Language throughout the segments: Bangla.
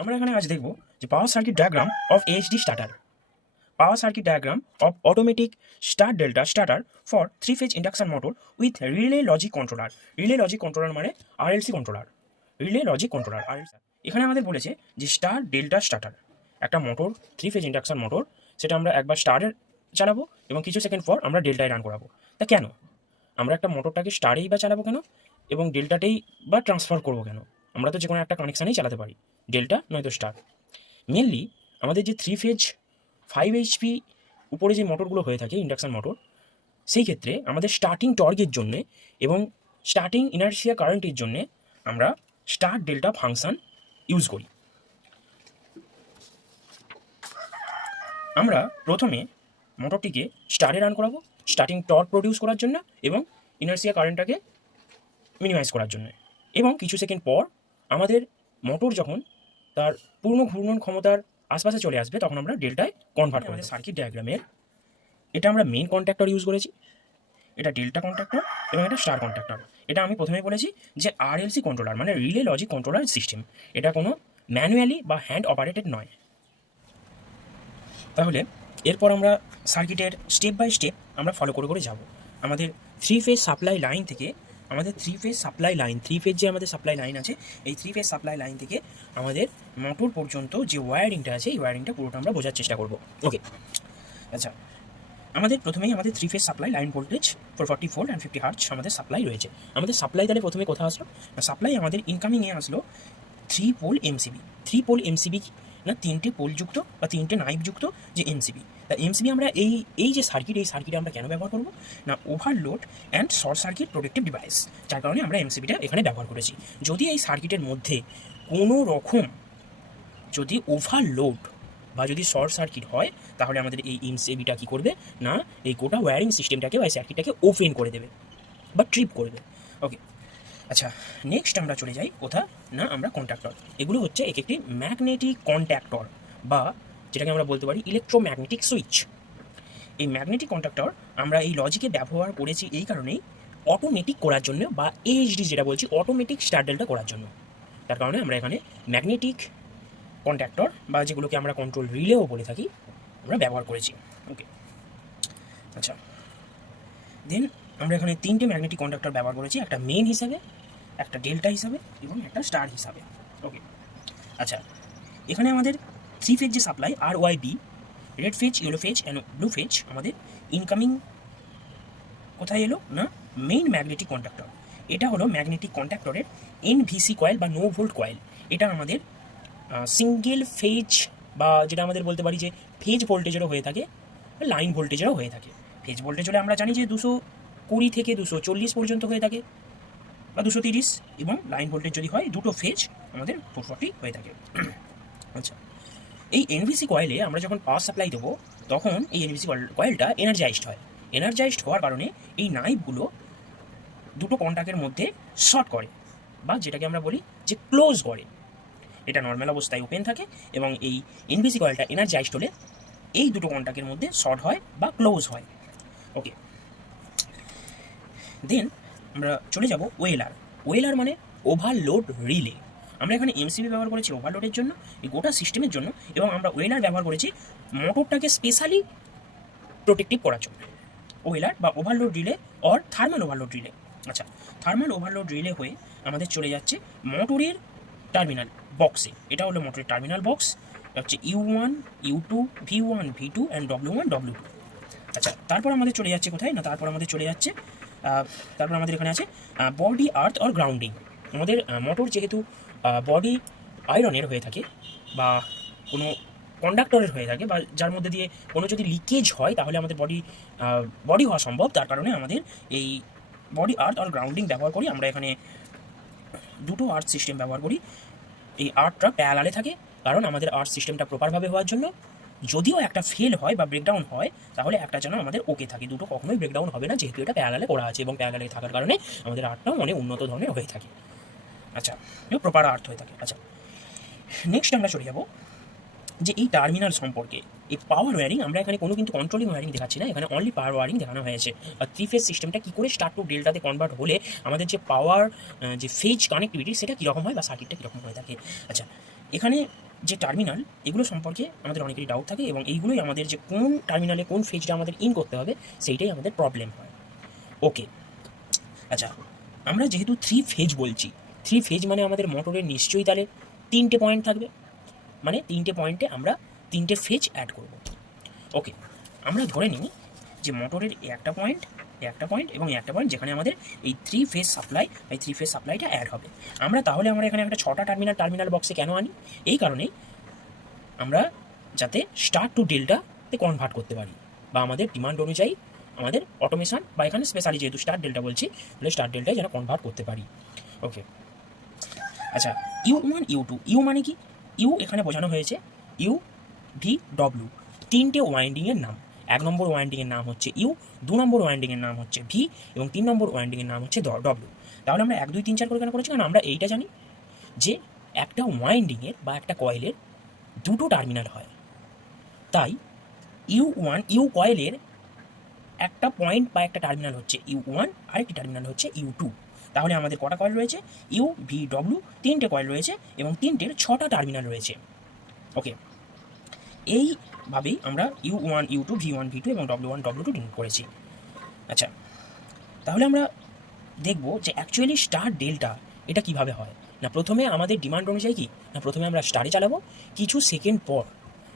আমরা এখানে আজ দেখব যে power circuit diagram of HD starter. Power circuit diagram of automatic star delta starter for 3 phase induction motor with relay logic controller. Relay logic controller মানে RLC controller, relay logic controller RLC. এখানে আমাদের বলেছে যে স্টার ডেল্টা স্টার্টার একটা মোটর, 3 ফেজ ইন্ডাকশন মোটর, সেটা আমরা একবার স্টারে চালাবো এবং কিছু সেকেন্ড পর আমরা ডেল্টায় রান করাবো। তা কেন আমরা একটা মোটরটাকে স্টারেই বা চালাবো কেন এবং ডেল্টাতেই বা ট্রান্সফার করবো কেন? আমরা তো যে কোনো একটা কানেকশানেই চালাতে পারি, ডেল্টা নয়তো স্টার। মেনলি আমাদের যে 3 ফেজ 5 HP উপরে যে মোটরগুলো হয়ে থাকে ইন্ডাকশন মোটর, সেই ক্ষেত্রে আমাদের স্টার্টিং টর্কের জন্যে এবং স্টার্টিং ইনার্শিয়া কারেন্টের জন্যে আমরা স্টার ডেল্টা ফাংশন ইউজ করি। আমরা প্রথমে মোটরটিকে স্টারে রান করাবো স্টার্টিং টর্ক প্রডিউস করার জন্য এবং ইনার্শিয়া কারেন্টটাকে মিনিমাইজ করার জন্য, এবং কিছু সেকেন্ড পর আমাদের মোটর যখন তার পূর্ণ ঘূর্ণন ক্ষমতার আশপাশে চলে আসবে তখন আমরা ডেল্টায় কনভার্ট করি। সার্কিট ডায়াগ্রামের এটা আমরা মেইন কন্ট্যাক্টর ইউজ করেছি, এটা ডেল্টা কন্ট্যাক্টর এবং এটা স্টার কন্ট্যাক্টর। এটা আমি প্রথমেই বলেছি যে আরএলসি কন্ট্রোলার মানে রিলে লজিক কন্ট্রোলার সিস্টেম, এটা কোনো ম্যানুয়ালি বা হ্যান্ড অপারেটেড নয়। তাহলে এরপর আমরা সার্কিটের স্টেপ বাই স্টেপ আমরা ফলো করে করে যাব। আমাদের 3 ফেজ সাপ্লাই লাইন থেকে আমাদের 3 ফেজ সাপ্লাই লাইন, 3 ফেজ যে আমাদের সাপ্লাই লাইন আছে, এই 3 ফেজ সাপ্লাই লাইন থেকে আমাদের মোটর পর্যন্ত যে ওয়্যারিংটা আছে এই ওয়্যারিংটা পুরোটা আমরা বোঝার চেষ্টা করব। ওকে, আচ্ছা, আমাদের প্রথমেই আমাদের 3 phase supply line voltage 440 volt and 50 hertz আমাদের সাপ্লাই রয়েছে। আমাদের সাপ্লাই তাহলে প্রথমে কোথা আসলো? সাপ্লাই আমাদের ইনকামিংয়ে আসলো 3 পোল এমসিবি। 3 পোল এমসিবি না 3টে পোলযুক্ত বা 3টে নাইফযুক্ত যে এমসিবি। তা এমসিবি আমরা এই যে সার্কিট, এই সার্কিটে আমরা কেন ব্যবহার করব না? Overload and short circuit protective device, যার কারণে আমরা এমসিবিটা এখানে ব্যবহার করেছি। যদি এই সার্কিটের মধ্যে কোনো রকম যদি ওভারলোড বা যদি শর্ট সার্কিট হয় তাহলে আমাদের এই এমসিবিটা কী করবে না, এই গোটা ওয়্যারিং সিস্টেমটাকে বা এই সার্কিটটাকে ওপেন করে দেবে বা ট্রিপ করবে। ওকে, আচ্ছা, নেক্সট আমরা চলে যাই কোথা না, আমরা কন্ট্যাক্টর। এগুলো হচ্ছে এক একটি ম্যাগনেটিক কন্ট্যাক্টর বা যেটাকে আমরা বলতে পারি ইলেকট্রোম্যাগনেটিক সুইচ। এই ম্যাগনেটিক কন্ট্যাক্টর আমরা এই লজিকে ব্যবহার করেছি এই কারণেই অটোমেটিক করার জন্য বা এইচডি যেটা বলছি অটোমেটিক স্টার ডেল্টা করার জন্য। তার কারণে আমরা এখানে ম্যাগনেটিক কন্ট্যাক্টর বা যেগুলোকে আমরা কন্ট্রোল রিলেও বলে থাকি আমরা ব্যবহার করেছি। ওকে, আচ্ছা, দেন আমরা এখানে 3টে ম্যাগনেটিক কন্ডাক্টর ব্যবহার করেছি, একটা মেন হিসাবে, একটা ডেল্টা হিসাবে এবং একটা স্টার হিসাবে। ওকে, আচ্ছা, এখানে আমাদের 3 ফেজ যে supply R Y B, red phase, yellow phase and blue phase, আমাদের ইনকামিং কোথায় এলো না মেইন ম্যাগনেটিক কন্ডাক্টর। এটা হলো ম্যাগনেটিক কন্ডাক্টরের এনভিসি কয়েল বা নো ভোল্ট কয়েল। এটা আমাদের সিঙ্গেল ফেজ বা যেটা আমাদের বলতে পারি যে ফেজ ভোল্টেজেরও হয়ে থাকে, লাইন ভোল্টেজেরও হয়ে থাকে। ফেজ ভোল্টেজ হলে আমরা জানি যে 220 থেকে 240 পর্যন্ত হয়ে থাকে বা 230, এবং লাইন ভোল্টেজ যদি হয় দুটো ফেজ আমাদের 440 হয়ে থাকে। আচ্ছা, এই এনভিসি কয়েলে আমরা যখন পাওয়ার সাপ্লাই দেবো তখন এই এনভিসি কয়েলটা এনার্জাইজড হয়। এনার্জাইজড হওয়ার কারণে এই নাইফগুলো দুটো কন্ট্যাক্টের মধ্যে শর্ট করে বা যেটাকে আমরা বলি যে ক্লোজ করে। এটা নর্মাল অবস্থায় ওপেন থাকে এবং এই এনভিসি কয়েলটা এনার্জাইজড হলে এই দুটো কন্ট্যাক্টের মধ্যে শর্ট হয় বা ক্লোজ হয়। ওকে, দেন আমরা চলে যাব ওয়েলার। ওয়েলার মানে ওভারলোড রিলে। আমরা এখানে এমসিবি ব্যবহার করেছি ওভারলোডের জন্য, এই গোটা সিস্টেমের জন্য, এবং আমরা ওয়েলার ব্যবহার করেছি মোটরটাকে স্পেশালি প্রোটেক্টিভ করার জন্য। ওয়েলার বা overload relay or thermal overload relay. আচ্ছা, থার্মাল ওভারলোড রিলে হয়ে আমাদের চলে যাচ্ছে মোটরের টার্মিনাল বক্সে। এটা হলো মোটরের টার্মিনাল বক্স, এটা হচ্ছে U1, U2, V1, V2 and W1, W2। আচ্ছা, তারপর আমাদের চলে যাচ্ছে কোথায় না, তারপর আমাদের চলে যাচ্ছে তারপর আমাদের এখানে আছে বডি আর্থ অর গ্রাউন্ডিং। আমাদের মোটর যেহেতু বডি আয়রনের হয়ে থাকে বা কোনো কন্ডাক্টরের হয়ে থাকে বা যার মধ্যে দিয়ে কোনো যদি লিকেজ হয় তাহলে আমাদের বডি হওয়া সম্ভব, তার কারণে আমাদের এই বডি আর্থ অর গ্রাউন্ডিং ব্যবহার করি। আমরা এখানে দুটো আর্থ সিস্টেম ব্যবহার করি। এই আর্থটা প্যারালালে থাকে কারণ আমাদের আর্থ সিস্টেমটা প্রপারভাবে হওয়ার জন্য যদিও একটা ফেল হয় বা ব্রেকডাউন হয় তাহলে একটা যেন আমাদের ওকে থাকে, দুটো কখনোই ব্রেকডাউন হবে না যেহেতু এটা প্যারালালে করা আছে, এবং প্যারালালে থাকার কারণে আমাদের আর্টটাও অনেক উন্নত ধরনের হয়ে থাকে। আচ্ছা, প্রপার আর্থ হয়ে থাকে। আচ্ছা, নেক্সট আমরা চলে যাব যে এই টার্মিনাল সম্পর্কে এই পাওয়ার ওয়্যারিং আমরা এখানে কোনো কিন্তু কন্ট্রোলিং ওয়্যারিং দেখাচ্ছি না, এখানে অনলি পাওয়ার ওয়্যারিং দেখানো হয়েছে। আর থ্রি ফেজ সিস্টেমটা কী করে স্টার টু ডেল্টাতে কনভার্ট হলে আমাদের যে পাওয়ার যে ফেজ কানেক্টিভিটি সেটা কীরকম হয় বা সার্কিটটা কীরকম হয়ে থাকে। আচ্ছা, এখানে যে টার্মিনাল এগুলো সম্পর্কে আমাদের অনেকেরই ডাউট থাকে এবং এইগুলোই আমাদের যে কোন টার্মিনালে কোন ফেজটা আমাদের ইন করতে হবে সেইটাই আমাদের প্রবলেম হয়। ওকে, আচ্ছা, আমরা যেহেতু থ্রি ফেজ বলছি, থ্রি ফেজ মানে আমাদের মোটরের নিশ্চয়ই তাহলে তিনটে পয়েন্ট থাকবে, মানে তিনটে পয়েন্টে আমরা তিনটে ফেজ অ্যাড করব। ওকে, আমরা ধরে নিই যে মোটরের একটা পয়েন্ট এবং একটা পয়েন্ট যেখানে আমাদের এই থ্রি ফেজ সাপ্লাইটা অ্যাড হবে। আমরা এখানে একটা ছটা টার্মিনাল বক্সে কেন আনি? এই কারণেই আমরা যাতে স্টার টু ডেল্টাতে কনভার্ট করতে পারি বা আমাদের ডিমান্ড অনুযায়ী আমাদের অটোমেশন বা এখানে স্পেশালি যেহেতু স্টার ডেল্টা বলছি তাহলে স্টার ডেল্টায় যেন কনভার্ট করতে পারি। ওকে, আচ্ছা, U1 U2, ইউ মানে কি? ইউ এখানে বোঝানো হয়েছে ইউ ভি ডব্লিউ, তিনটে ওয়াইন্ডিংয়ের নাম। এক নম্বর ওয়াইন্ডিংয়ের নাম হচ্ছে ইউ, দু নম্বর ওয়াইন্ডিংয়ের নাম হচ্ছে ভি এবং তিন নম্বর ওয়াইন্ডিংয়ের নাম হচ্ছে ডব্লিউ। তাহলে আমরা 1 2 3 4 করে কেন করেছি? কারণ আমরা এইটা জানি যে একটা ওয়াইন্ডিংয়ের বা একটা কয়েলের দুটো টার্মিনাল হয়, তাই ইউ কয়েলের একটা পয়েন্ট বা একটা টার্মিনাল হচ্ছে U1, আরেকটি টার্মিনাল হচ্ছে U2। তাহলে আমাদের কটা কয়েল রয়েছে? ইউ ভি ডব্লিউ, তিনটে কয়েল রয়েছে এবং তিনটের ছটা টার্মিনাল রয়েছে। ওকে, এইভাবেই আমরা U1 U2 V1 V2 এবং W1 W2 ডিনোট করেছি। আচ্ছা, তাহলে আমরা দেখব যে অ্যাকচুয়ালি স্টার ডেল্টা এটা কিভাবে হয়। না প্রথমে আমাদের ডিমান্ড অনুযায়ী কি না প্রথমে আমরা স্টারে চালাবো, কিছু সেকেন্ড পর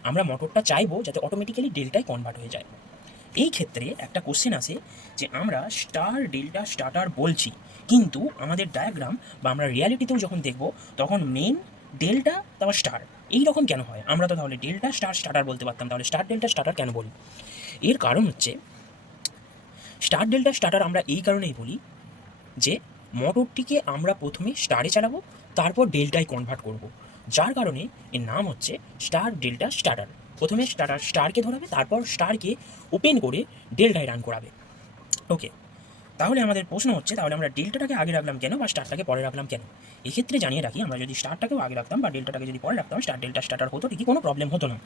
আমরা মোটরটা চাইবো যাতে অটোমেটিক্যালি ডেল্টায় কনভার্ট হয়ে যায়। এই ক্ষেত্রে একটা কোশ্চেন আসে যে আমরা স্টার ডেল্টা স্টার্টার বলছি, কিন্তু আমাদের ডায়াগ্রাম বা আমরা রিয়ালিটিতেও যখন দেখব তখন মেন ডেল্টা তারপর স্টার এই রকম কেন হয়? আমরা তো তাহলে ডেল্টা স্টার স্টার্টার বলতে পারতাম, তাহলে স্টার ডেল্টা স্টার্টার কেন বলি? এর কারণ হচ্ছে স্টার ডেল্টা স্টার্টার আমরা এই কারণেই বলি যে মোটরটিকে আমরা প্রথমে স্টারে চালাবো, তারপর ডেল্টায় কনভার্ট করব, যার কারণে এর নাম হচ্ছে স্টার ডেল্টা স্টার্টার। প্রথমে স্টারকে ধরাবে, তারপর স্টারকে ওপেন করে ডেল্টায় রান করাবে। ওকে, তাহলে আমাদের প্রশ্ন হচ্ছে তাহলে আমরা ডেল্টাটাকে আগে রাখলাম কেন বা স্টারটাকে পরে রাখলাম কেন? এক্ষেত্রে জানিয়ে রাখি, আমরা যদি স্টারটাকেও আগে রাখতাম বা ডেল্টাটাকে যদি পরে রাখতাম স্টার ডেল্টা স্টার্টার হতো, ঠিকই কোনো প্রবলেম হতো না।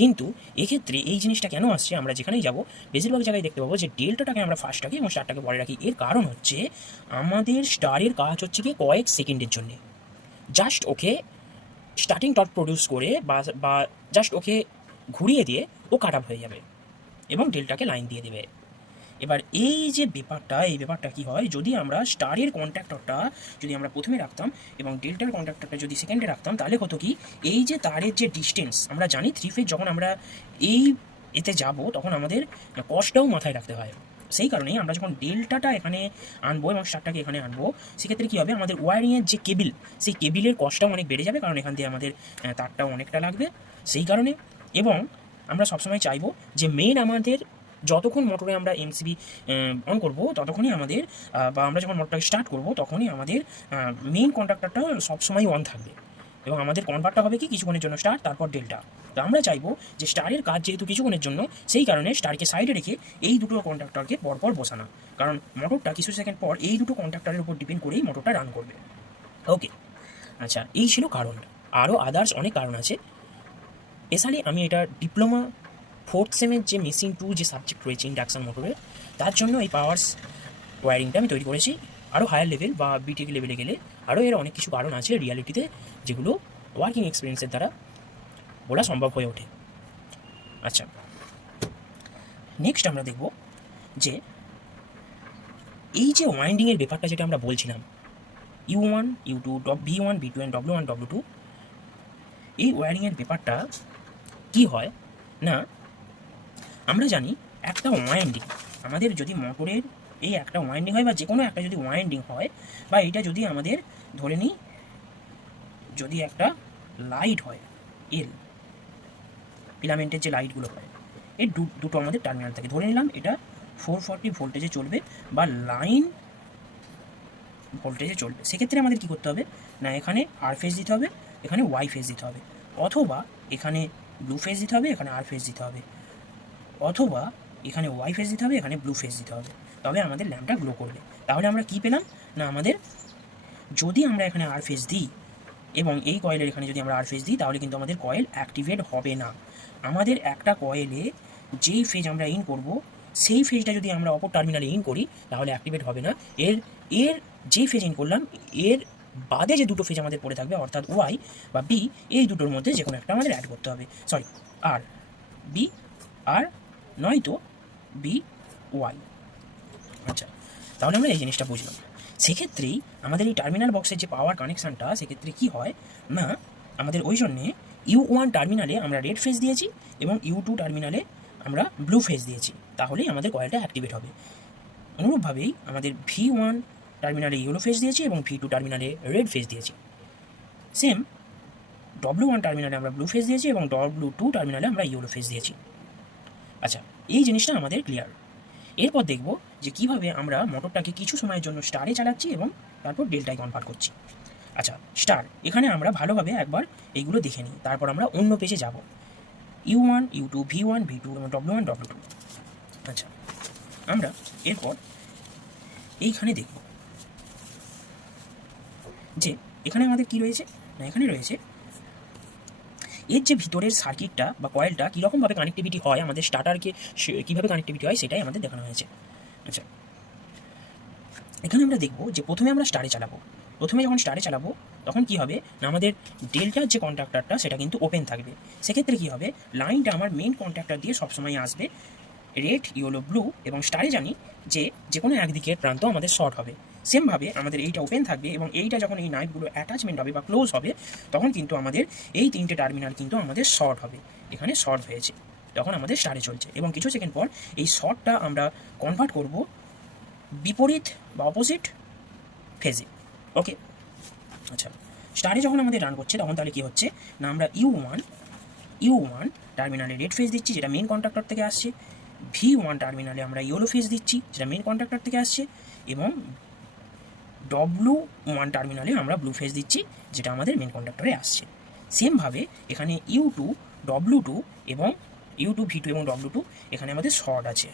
কিন্তু এক্ষেত্রে এই জিনিসটা কেন আসছে, আমরা যেখানেই যাব বেশিরভাগ জায়গায় দেখতে পাবো যে ডেল্টাটাকে আমরা ফার্স্ট রাখি এবং স্টারটাকে পরে রাখি। এর কারণ হচ্ছে আমাদের স্টারের কাজ হচ্ছে কি কয়েক সেকেন্ডের জন্য, just okay starting torque produce করে বা জাস্ট ওকে ঘুরিয়ে দিয়ে ও কাট আপ হয়ে যাবে এবং ডেল্টাকে লাইন দিয়ে দেবে। এবার এই যে ব্যাপারটা কি হয়, যদি আমরা স্টারের কন্ট্যাক্টরটা যদি আমরা প্রথমে রাখতাম এবং ডেল্টার কন্ট্যাক্টরটা যদি সেকেন্ডে রাখতাম, তাহলে হতো কি এই যে তারের যে ডিস্টেন্স আমরা জানি থ্রি ফেজ যখন আমরা এতে যাব তখন আমাদের কস্টটাও মাথায় রাখতে হয়। সেই কারণেই আমরা যখন ডেল্টাটা এখানে আনবো এবং স্টারটাকে এখানে আনবো, সেক্ষেত্রে কী হবে আমাদের ওয়ারিংয়ের যে কেবিল সেই কেবিলের কস্টটাও অনেক বেড়ে যাবে, কারণ এখান দিয়ে আমাদের তারটাও অনেকটা লাগবে। সেই কারণে এবং আমরা সবসময় চাইবো যে মেন আমাদের যতক্ষণ মোটরে আমরা এমসিবি অন করব ততক্ষণই আমাদের বা আমরা যখন মোটরটাকে স্টার্ট করব তখনই আমাদের মেইন কন্ট্যাক্টরটা সবসময় অন থাকবে এবং আমাদের কনভার্টটা হবে কি কিছুক্ষণের জন্য স্টার তারপর ডেল্টা। তো আমরা চাইবো যে স্টারের কাজ যেহেতু কিছুক্ষণের জন্য, সেই কারণে স্টারকে সাইডে রেখে এই দুটো কন্ট্যাক্টরকে পরপর বসানো, কারণ মোটরটা কিছু সেকেন্ড পর এই দুটো কন্ট্যাক্টরের উপর ডিপেন্ড করেই মোটরটা রান করবে। ওকে, আচ্ছা, এই ছিল কারণ। আরও আদার্স অনেক কারণ আছে। স্পেশালি আমি এটা ডিপ্লোমা 4th সেমের যে মেশিন 2 যে সাবজেক্ট রয়েছে ইন্ডাকশন মোটরের, তার জন্য এই পাওয়ার্স ওয়্যারিংটা আমি তৈরি করেছি। আরও হায়ার লেভেল বা বিটেক লেভেলে গেলে আরও এর অনেক কিছু কারণ আছে রিয়ালিটিতে, যেগুলো ওয়ার্কিং এক্সপিরিয়েন্সের দ্বারা বলা সম্ভব হয়ে ওঠে। আচ্ছা, নেক্সট আমরা দেখব যে এই যে ওয়াইন্ডিংয়ের ব্যাপারটা যেটা আমরা বলছিলাম U1 U2 V1 V2 and W1 W2, এই ওয়্যারিংয়ের ব্যাপারটা কি হয় না, আমরা জানি একটা ওয়াইন্ডিং আমাদের যদি মোটরের এই একটা ওয়াইন্ডিং হয় বা যে কোনো একটা যদি ওয়াইন্ডিং হয় বা এটা যদি আমাদের ধরে নিই যদি একটা লাইট হয় এল ফিলামেন্টের যে লাইটগুলো হয় এর দুটো আমাদের টার্মিনাল থাকে, ধরে নিলাম এটা 440 ভোল্টেজে চলবে বা লাইন ভোল্টেজে চলবে। সেক্ষেত্রে আমাদের কী করতে হবে না এখানে আর ফেজ দিতে হবে, এখানে ওয়াই ফেজ দিতে হবে, অথবা এখানে ব্লু ফেজ দিতে হবে, এখানে আর ফেজ দিতে হবে, অথবা এখানে ওয়াই ফেজ দিতে হবে, এখানে ব্লু ফেজ দিতে হবে, তবে আমাদের ল্যাম্পটা গ্লো করবে। তাহলে আমরা কি পেলাম না আমাদের যদি আমরা এখানে আর ফেজ দিই এবং এই কয়েলের এখানে যদি আমরা আর ফেজ দিই তাহলে কিন্তু আমাদের কয়েল অ্যাক্টিভেট হবে না। আমাদের একটা কয়েলে যেই ফেজ আমরা ইন করব সেই ফেজটা যদি আমরা অপর টার্মিনালে ইন করি তাহলে অ্যাক্টিভেট হবে না। এর এর যেই ফেজ ইন করলাম এর বাদে যে দুটো ফেজ আমাদের পড়ে থাকবে অর্থাৎ ওয়াই বা বি, এই দুটোর মধ্যে যে কোনো একটা আমাদের অ্যাড করতে হবে, সরি আর বি আর নয়তো বি ওয়াই। আচ্ছা, তাহলে আমরা এই জিনিসটা বুঝলাম। সেক্ষেত্রেই আমাদের এই টার্মিনাল বক্সের যে পাওয়ার কানেকশানটা সেক্ষেত্রে কী হয় না, আমাদের ওই জন্যে U1 টার্মিনালে আমরা রেড ফেজ দিয়েছি এবং U2 টার্মিনালে আমরা ব্লু ফেজ দিয়েছি, তাহলেই আমাদের কয়েলটা অ্যাক্টিভেট হবে। অনুরূপভাবেই আমাদের V1 টার্মিনালে ইয়েলো ফেজ দিয়েছি এবং V2 টার্মিনালে রেড ফেজ দিয়েছি। সেম W1 টার্মিনালে আমরা ব্লু ফেজ দিয়েছি এবং W2 টার্মিনালে আমরা ইয়েলো ফেজ দিয়েছি। আচ্ছা, এই জিনিসটা আমাদের ক্লিয়ার। এরপর দেখব যে কিভাবে আমরা মোটরটাকে কিছু সময়ের জন্য স্টারে চালাচ্ছি এবং তারপর ডেল্টায় কনভার্ট করছি। আচ্ছা, স্টার, এখানে আমরা ভালোভাবে একবার এইগুলো দেখে নিই, তারপর আমরা অন্য পেজে যাব। U1, U2, V1, V2 এবং W1, W2। আচ্ছা, আমরা এরপর এইখানে দেখব যে এখানে আমাদের কি রয়েছে না, এখানে রয়েছে এর যে ভিতরের সার্কিটটা বা কয়েলটা কীরকমভাবে কানেক্টিভিটি হয়, আমাদের স্টার্টারকে কীভাবে কানেক্টিভিটি হয় সেটাই আমাদের দেখানো হয়েছে। আচ্ছা, এখানে আমরা দেখব যে প্রথমে আমরা স্টারে চালাবো। প্রথমে যখন স্টারে চালাবো তখন কি হবে না, আমাদের ডেল্টার যে কন্ট্যাক্টরটা সেটা কিন্তু ওপেন থাকবে। সেক্ষেত্রে কী হবে, লাইনটা আমার মেন কন্ট্যাক্টর দিয়ে সবসময় আসবে রেড, ইয়েলো, ব্লু, এবং স্টারে জানি যে কোনো একদিকের প্রান্ত আমাদের শর্ট হবে। সেমভাবে আমাদের এইটা ওপেন থাকবে এবং এইটা যখন এই নাইটগুলো অ্যাটাচমেন্ট হবে বা ক্লোজ হবে তখন কিন্তু আমাদের এই তিনটে টার্মিনাল কিন্তু আমাদের শর্ট হবে। এখানে শর্ট হয়েছে, তখন আমাদের স্টারে চলছে এবং কিছু সেকেন্ড পর এই শর্টটা আমরা কনভার্ট করব বিপরীত বা অপোজিট ফেজে। ওকে, আচ্ছা, স্টারে যখন আমাদের রান করছে তখন তাহলে কী হচ্ছে না, আমরা U1 টার্মিনালে রেড ফেজ দিচ্ছি যেটা মেন কন্ট্যাক্টর থেকে আসছে, V1 টার্মিনালে আমরা ইয়েলো ফেজ দিচ্ছি যেটা মেন কন্ট্যাক্টর থেকে আসছে, এবং W1 টার্মিনালে আমরা ব্লু ফেজ দিচ্ছি যেটা আমাদের মেন কন্ডাক্টরে আসছে। সেমভাবে এখানে U2, W2 এবং U2, V2 এবং W2 এখানে আমাদের শর্ট আছে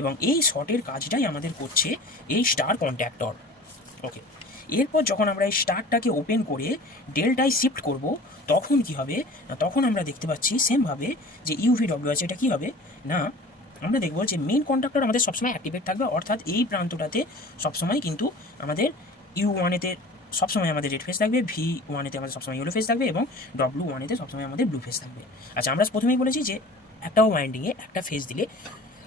এবং এই শর্টের কাজটাই আমাদের করছে এই স্টার কন্ট্যাক্টর। ওকে, এরপর যখন আমরা এই স্টারটাকে ওপেন করে ডেল্টায় শিফট করব তখন কি হবে না, তখন আমরা দেখতে পাচ্ছি সেমভাবে যে UVW আছে, এটা কী হবে না, আমরা দেখব যে মেন কন্ডাক্টর আমাদের সবসময় অ্যাক্টিভেট থাকবে, অর্থাৎ এই প্রান্তটাতে সবসময় কিন্তু আমাদের U1-এতে সবসময় আমাদের রেড ফেজ থাকবে, V1-এতে আমাদের সবসময় ইয়েলো ফেজ থাকবে এবং W1-এতে সবসময় আমাদের ব্লু ফেজ থাকবে। আচ্ছা, আমরা প্রথমেই বলেছি যে একটা ওয়াইন্ডিংয়ে একটা ফেজ দিলে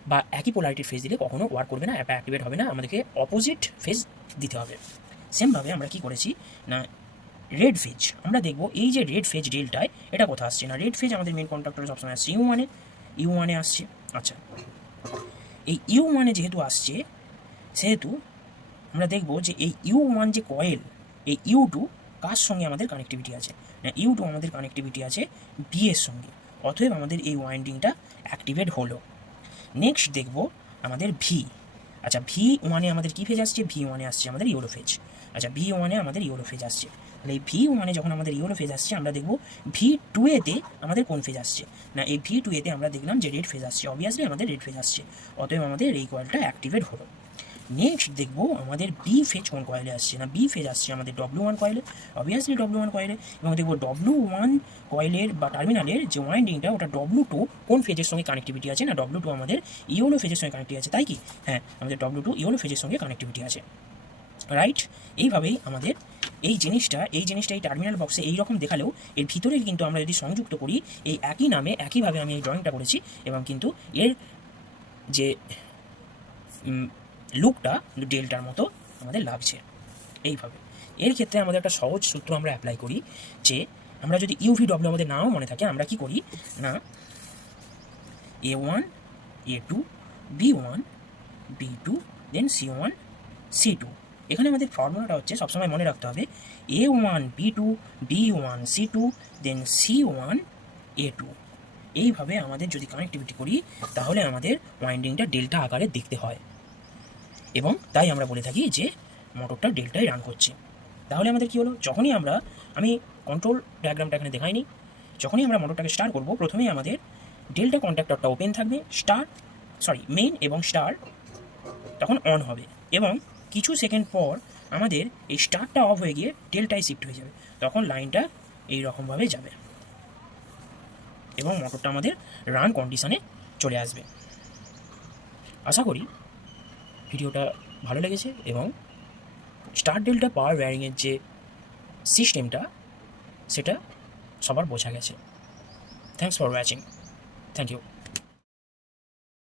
বা একই পোলারিটির ফেজ দিলে কখনো ওয়ার্ক করবে না, এটা অ্যাক্টিভেট হবে না, আমাদেরকে অপোজিট ফেজ দিতে হবে। সেমভাবে আমরা কি করেছি না, রেড ফেজ আমরা দেখব এই যে রেড ফেজ ডেল্টায় এটা কোথায় আসছে না, রেড ফেজ আমাদের মেন কন্ডাক্টরে সবসময় আসছে U1-এ আসছে। আচ্ছা, এই U1-এ যেহেতু আসছে সেহেতু আমরা দেখব যে এই U1 যে কয়েল, এই U2 কার সঙ্গে আমাদের কানেক্টিভিটি আছে না, U2 আমাদের কানেক্টিভিটি আছে বি এর সঙ্গে, অতএব আমাদের এই ওয়াইন্ডিংটা অ্যাক্টিভেট হলো। নেক্সট দেখব আমাদের ভি। আচ্ছা, V1-এ আমাদের কী ফেজ আসছে, V1-এ আসছে আমাদের ইয়েলো ফেজ। আচ্ছা, V1-এ আমাদের ইয়েলো ফেজ আসছে, তাহলে এই V1-এ যখন আমাদের ইয়েলো ফেজ আসছে আমরা দেখব V2-এতে আমাদের কোন ফেজ আসছে না, এই V2-এতে আমরা দেখলাম যে রেড ফেজ আসছে, অবভিয়াসলি আমাদের রেড ফেজ আসছে, অতএব আমাদের এই কয়েলটা অ্যাক্টিভেট হলো। নেক্সট দেখব আমাদের বি ফেজ কোন কয়েলে আসছে না, বি ফেজ আসছে আমাদের W1 কয়েলে, অবভিয়াসলি W1 কয়েলে, এবং দেখব W1 কয়েলের বা টার্মিনালের যে ওয়াইন্ডিংটা ওটা W2 কোন ফেজের সঙ্গে কানেক্টিভিটি আছে না, W2 আমাদের ইয়েলো ফেজের সঙ্গে কানেক্টিভিটি আছে, তাই কি হ্যাঁ, আমাদের W2 ইয়েলো ফেজের সঙ্গে কানেক্টিভিটি আছে, রাইট। এইভাবেই আমাদের এই জিনিসটা এই টার্মিনাল বক্সে এইরকম দেখালেও এর ভিতরে কিন্তু আমরা যদি সংযুক্ত করি এই একই নামে একইভাবে আমি এই ড্রয়িংটা করেছি এবং কিন্তু এর যে লুকটা ডেল্টার মতো আমাদের লাগছে। এইভাবে এর ক্ষেত্রে আমাদের একটা সহজ সূত্র আমরা অ্যাপ্লাই করি যে আমরা যদি UVW আমাদের নাও মনে থাকে আমরা কি করি না, A1, A2, B1, B2, দেন C1, C2। এখানে আমাদের ফর্মুলাটা হচ্ছে সবসময় মনে রাখতে হবে A1, B2, B1, C2, দেন C1, A2। এইভাবে আমাদের যদি কানেক্টিভিটি করি তাহলে আমাদের ওয়াইন্ডিংটা ডেল্টা আকারে দেখতে হয় এবং তাই আমরা বলে থাকি যে মোটরটা ডেল্টায় রান করছে। তাহলে আমাদের কী হলো, যখনই আমি কন্ট্রোল ডায়াগ্রামটা এখানে দেখাইনি, যখনই আমরা মোটরটাকে স্টার্ট করব প্রথমেই আমাদের ডেল্টা কন্ট্যাক্টরটা ওপেন থাকবে, মেইন এবং স্টার তখন অন হবে এবং কিছু সেকেন্ড পর আমাদের এই স্টারটা অফ হয়ে গিয়ে ডেল্টায় শিফট হয়ে যাবে, তখন লাইনটা এই রকমভাবে যাবে এবং মোটরটা আমাদের রান কন্ডিশনে চলে আসবে। আশা করি ভিডিওটা ভালো লেগেছে এবং স্টার ডেল্টা পাওয়ার ওয়্যারিংয়ের যে সিস্টেমটা সেটা সবার বোঝা গেছে। Thanks for watching. Thank you.